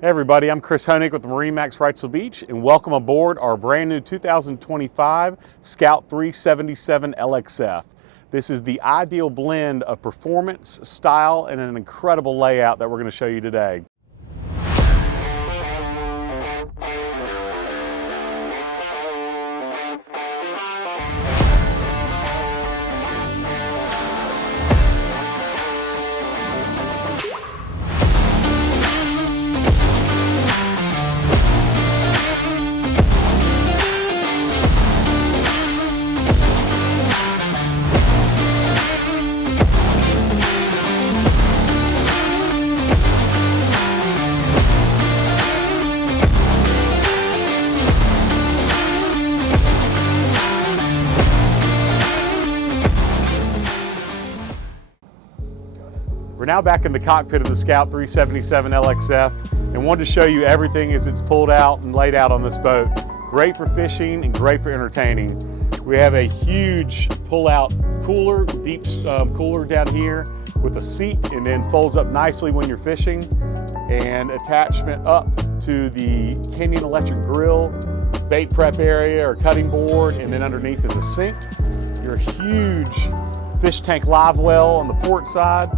Hey everybody, I'm Chris Honig with MarineMax Wrightsville Beach, and welcome aboard our brand new 2025 Scout 377 LXF. This is the ideal blend of performance, style, and an incredible layout that we're going to show you today. We're now back in the cockpit of the Scout 377 LXF and wanted to show you everything as it's pulled out and laid out on this boat. Great for fishing and great for entertaining. We have a huge pull-out cooler, deep cooler down here with a seat, and then folds up nicely when you're fishing, and attachment up to the Canyon electric grill, bait prep area or cutting board, and then underneath is a sink. Your huge fish tank live well on the port side,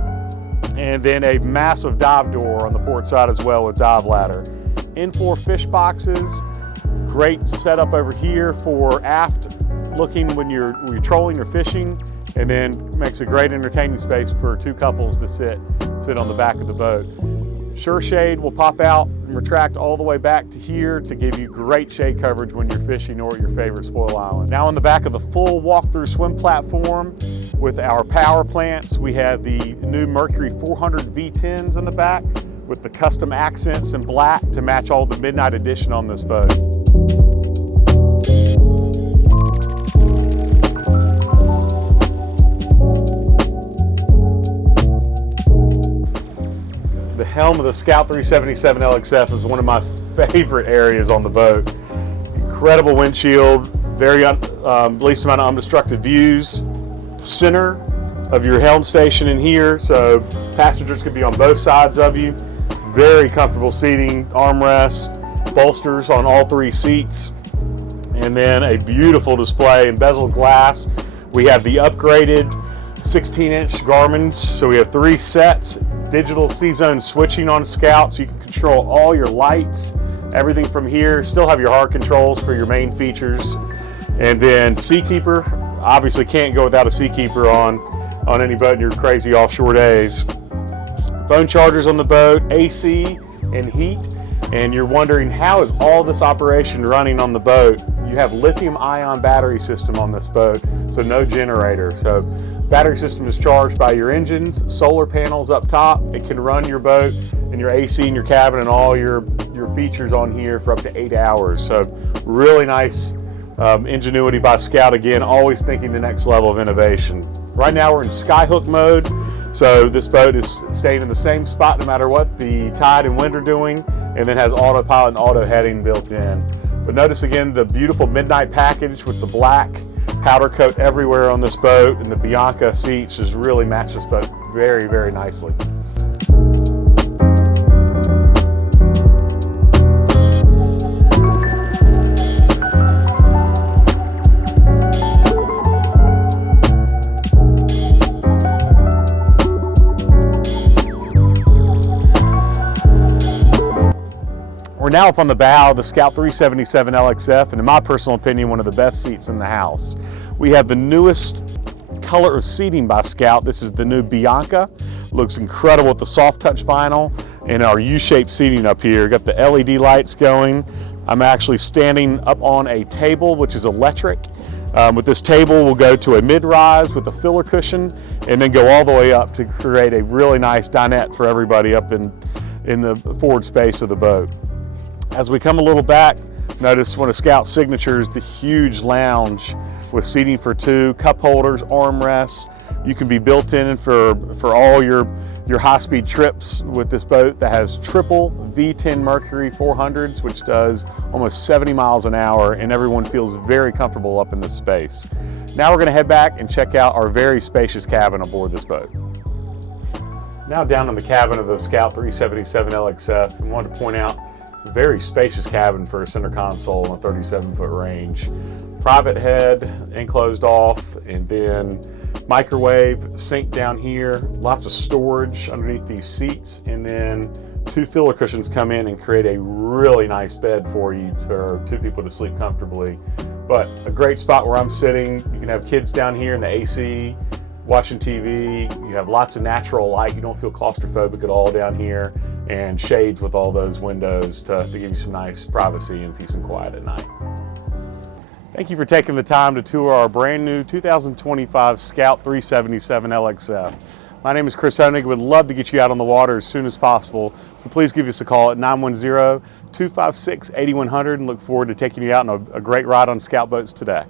and then a massive dive door on the port side as well with dive ladder. Inboard fish boxes, great setup over here for aft looking when you're trolling or fishing, and then makes a great entertaining space for two couples to sit on the back of the boat. Sure shade will pop out and retract all the way back to here to give you great shade coverage when you're fishing or at your favorite spoil island. Now on the back of the full walk-through swim platform with our power plants, we have the new Mercury 400 V10s on the back with the custom accents in black to match all the midnight edition on this boat. The helm of the Scout 377 LXF is one of my favorite areas on the boat. Incredible windshield, very least amount of unobstructed views. Center of your helm station in here, so passengers could be on both sides of you. Very comfortable seating, armrests, bolsters on all three seats, and then a beautiful display in bezeled glass. We have the upgraded 16-inch Garmin's, so we have 3 sets. Digital C-zone switching on Scout, so you can control all your lights, everything from here. Still have your hard controls for your main features. And then Seakeeper, obviously can't go without a Seakeeper on any boat in your crazy offshore days. Phone chargers on the boat, AC and heat. And you're wondering, how is all this operation running on the boat? You have lithium-ion battery system on this boat, so no generator. So battery system is charged by your engines, solar panels up top. It can run your boat and your AC in your cabin and all your features on here for up to 8 hours. So really nice ingenuity by Scout, again, always thinking the next level of innovation. Right now we're in skyhook mode, so this boat is staying in the same spot no matter what the tide and wind are doing, and then has autopilot and auto heading built in. But notice again the beautiful midnight package with the black powder coat everywhere on this boat, and the Bianca seats just really match this boat very, very nicely. We're now up on the bow of the Scout 377 LXF, and in my personal opinion, one of the best seats in the house. We have the newest color of seating by Scout. This is the new Bianca. Looks incredible with the soft touch vinyl and our U-shaped seating up here. Got the LED lights going. I'm actually standing up on a table, which is electric. With this table, we'll go to a mid-rise with a filler cushion, and then go all the way up to create a really nice dinette for everybody up in the forward space of the boat. As we come a little back, notice one of Scout's signatures, the huge lounge with seating for 2, cup holders, armrests. You can be built in for all your high-speed trips with this boat that has triple V10 Mercury 400s, which does almost 70 miles an hour, and everyone feels very comfortable up in this space. Now we're going to head back and check out our very spacious cabin aboard this boat. Now down in the cabin of the Scout 377 LXF, I wanted to point out a very spacious cabin for a center console on a 37-foot range. Private head, enclosed off, and then microwave, sink down here, lots of storage underneath these seats, and then 2 filler cushions come in and create a really nice bed for you for 2 people to sleep comfortably. But a great spot where I'm sitting. You can have kids down here in the AC, watching TV. You have lots of natural light. You don't feel claustrophobic at all down here, and shades with all those windows to give you some nice privacy and peace and quiet at night. Thank you for taking the time to tour our brand new 2025 Scout 377 LXF. My name is Chris Honig. Would love to get you out on the water as soon as possible, so please give us a call at 910-256-8100 and look forward to taking you out on a great ride on Scout boats today.